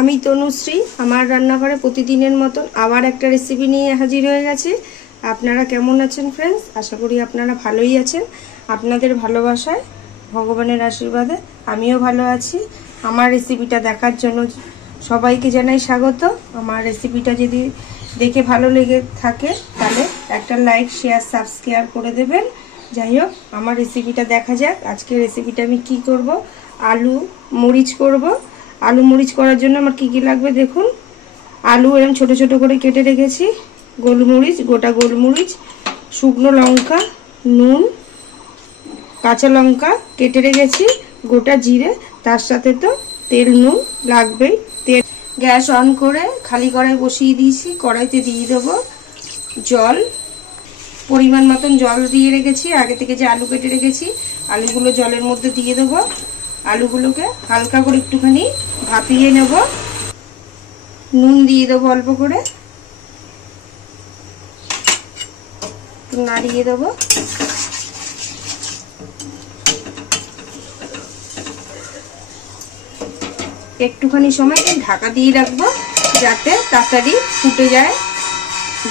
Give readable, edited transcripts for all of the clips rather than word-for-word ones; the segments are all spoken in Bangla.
আমি তনুশ্রী আমার রান্নাঘরে প্রতিদিনের মতন আবার একটা রেসিপি নিয়ে হাজির হয়ে গেছি। আপনারা কেমন আছেন ফ্রেন্ডস? আশা করি আপনারা ভালোই আছেন। আপনাদের ভালোবাসায়, ভগবানের আশীর্বাদে আমিও ভালো আছি। আমার রেসিপিটা দেখার জন্য সবাইকে জানাই স্বাগত। আমার রেসিপিটা যদি দেখে ভালো লেগে থাকে তাহলে একটা লাইক, শেয়ার, সাবস্ক্রাইব করে দেবেন। যাই হোক, আমার রেসিপিটা দেখা যাক। আজকে রেসিপিটা আমি কি করব, আলু মরিচ করব। আলু মরিচ করার জন্য আমার কি কি লাগবে দেখুন। আলু এরকম ছোট ছোট করে কেটে রেখেছি, গোলমরিচ, গোটা গোলমরিচ, শুকনো লঙ্কা, নুন, কাঁচা লঙ্কা কেটে রেখেছি, গোটা জিরে, তার সাথে তো তেল নুন লাগবেই। তেল গ্যাস অন করে খালি কড়াই বসিয়ে দিয়েছি। কড়াইতে দিয়ে দেবো জল, পরিমাণ মতন জল দিয়ে রেখেছি। আগে থেকে যে আলু কেটে রেখেছি আলুগুলো জলের মধ্যে দিয়ে দেবো। আলুগুলোকে হালকা করে একটুখানি ভাপিয়ে নেব। নুন দিয়ে দেবো অল্প করে, একটু নাড়িয়ে দেবো। একটুখানি সময় ঢাকা দিয়ে রাখবো যাতে তাড়াতাড়ি ফুটে যায়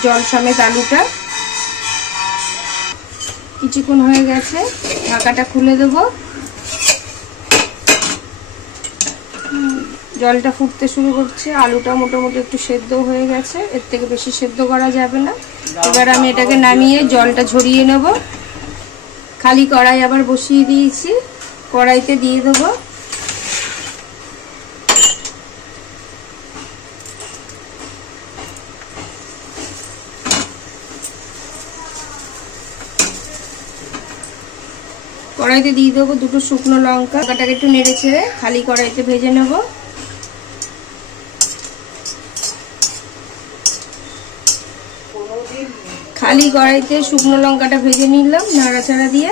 জল সমেত আলুটা। কিছুক্ষণ হয়ে গেছে, ঢাকাটা খুলে দেবো। জলটা ফুটতে শুরু করছে, আলুটা মোটামুটি একটু সেদ্ধ হয়ে গেছে, এর থেকে বেশি সেদ্ধ করা যাবে না। এবার আমি এটাকে নামিয়ে জলটা ঝরিয়ে নেব। খালি কড়াই আবার বসিয়ে দিয়েছি, কড়াইতে দিয়ে দেবো দুটো শুকনো লঙ্কা। লঙ্কাটাকে একটু নেড়ে ছেড়ে খালি কড়াইতে ভেজে নেব। খালি কড়াইতে শুকনো লঙ্কাটা ভেজে নিলাম নাড়াচাড়া দিয়ে।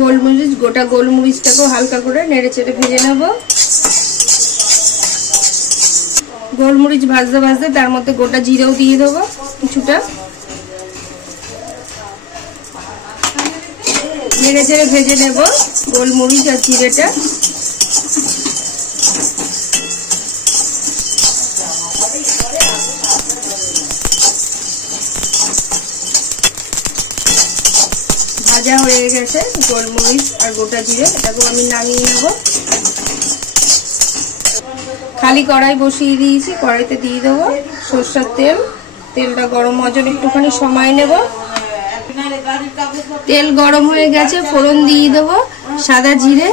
গোলমরিচ, গোটা গোলমরিচটাকেও হালকা করে নেড়ে চেড়ে ভেজে নেব। গোলমরিচ ভাজতে ভাজতে তার মধ্যে গোটা জিরেও দিয়ে দেবো কিছুটা। নেড়ে চেড়ে ভেজে নেব গোলমরিচ আর জিরেটা। ভাজা হয়ে গেছে গোলমরিচ আর গোটা জিরে, এটাকেও আমি নামিয়ে নেব। খালি কড়াই বসিয়ে দিয়েছি, কড়াইতে দিয়ে দেবো সরষের তেল। তেলটা গরম হওয়ার জন্য একটুখানি সময় নেব। তেল গরম হয়ে গেছে, ফোড়ন দিয়ে দেবো সাদা জিরে।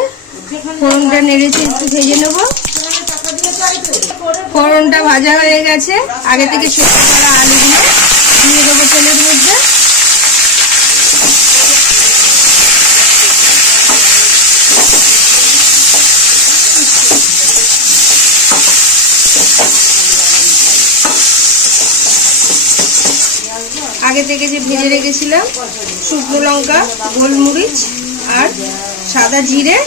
ফোড়নটা নেড়েছে একটু ভেজে নেব। ফোড়নটা ভাজা হয়ে গেছে, আগে থেকে সেদ্ধ করা আলুগুলো দিয়ে দেবো তেলের মধ্যে। আগে থেকে যে ভেজে রেখেছিলাম শুকনো লঙ্কা, গোলমরিচ আর সাদা জিরে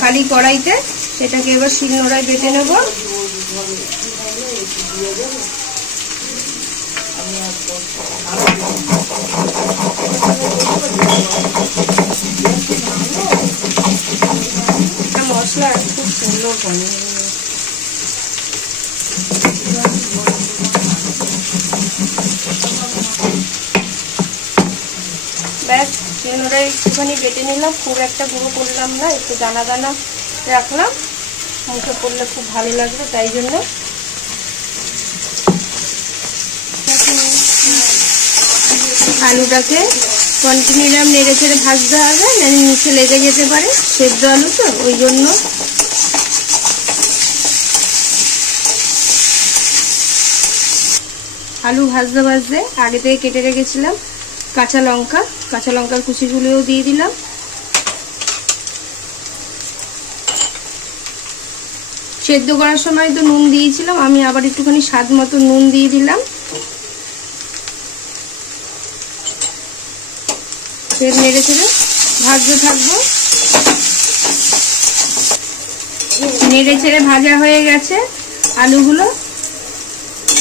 খালি কড়াইতে, সেটাকে এবার শিলনোড়ায় বেটে নেব। মশলা খুব সুন্দর করে ব্যাস শিলনোড়ায় একটুখানি বেটে নিলাম। খুব একটা গুঁড়ো করলাম না, একটু দানা দানা রাখলাম, মুখে পড়লে খুব ভালো লাগবে তাই জন্য। আলুটাকে কন্টিনিউ নেড়ে ছেড়ে ভাজতে হবে, নাহলে নিচে লেগে যেতে পারে, সেদ্ধ আলু তো ওই জন্য। আলু ভাজতে ভাজতে আগে থেকে কেটে রেখেছিলাম কাঁচা লঙ্কা, কাঁচা লঙ্কার কুচিগুলোও দিয়ে দিলাম। সেদ্ধ করার সময় তো নুন দিয়েছিলাম, আমি আবার একটুখানি স্বাদ মতো নুন দিয়ে দিলাম। ফের নেড়ে ছেড়ে ভাজতে থাকবো। নেড়ে ছেড়ে ভাজা হয়ে গেছে আলুগুলো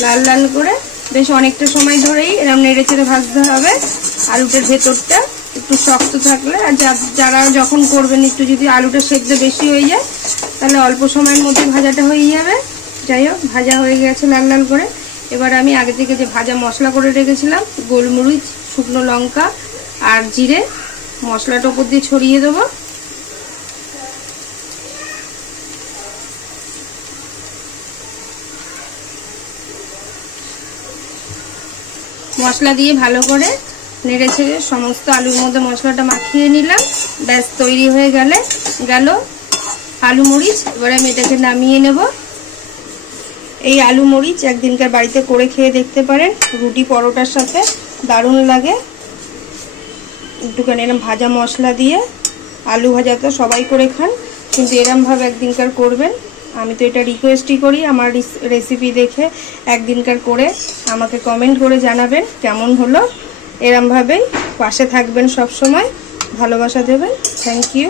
লাল লাল করে। বেশ অনেকটা সময় ধরেই এরকম নেড়ে চেড়ে ভাজতে হবে আলুটার ভেতরটা। একটু শক্ত থাকলে, আর যারা যখন করবেন একটু যদি আলুটা সেদ্ধ বেশি হয়ে যায় তাহলে অল্প সময়ের মধ্যে ভাজাটা হয়ে যাবে। যাই হোক, ভাজা হয়ে গেছে লাল লাল করে। এবার আমি আগে থেকে যে ভাজা মশলা করে রেখেছিলাম, গোলমরিচ, শুকনো লঙ্কা আর জিরে, মশলাটা উপর দিয়ে ছড়িয়ে দেবো। মশলা দিয়ে ভালো করে নেড়ে ছেড়ে সমস্ত আলুর মধ্যে মশলাটা মাখিয়ে নিলাম। ব্যাস, তৈরি হয়ে গেল আলু মরিচ। এবার আমি এটাকে নামিয়ে নেব। এই আলু মরিচ একদিনকার বাড়িতে করে খেয়ে দেখতে পারেন, রুটি পরোটার সাথে দারুণ লাগে। একটুখানি এরকম ভাজা মশলা দিয়ে, আলু ভাজা তো সবাই করে খান, কিন্তু এরমভাবে একদিনকার করবেন। আমি তো এটা রিকোয়েস্টই করি, আমার রেসিপি দেখে একদিনকার করে আমাকে কমেন্ট করে জানাবেন কেমন হলো। এরমভাবেই পাশে থাকবেন, সব সময় ভালোবাসা দেবেন। Thank you.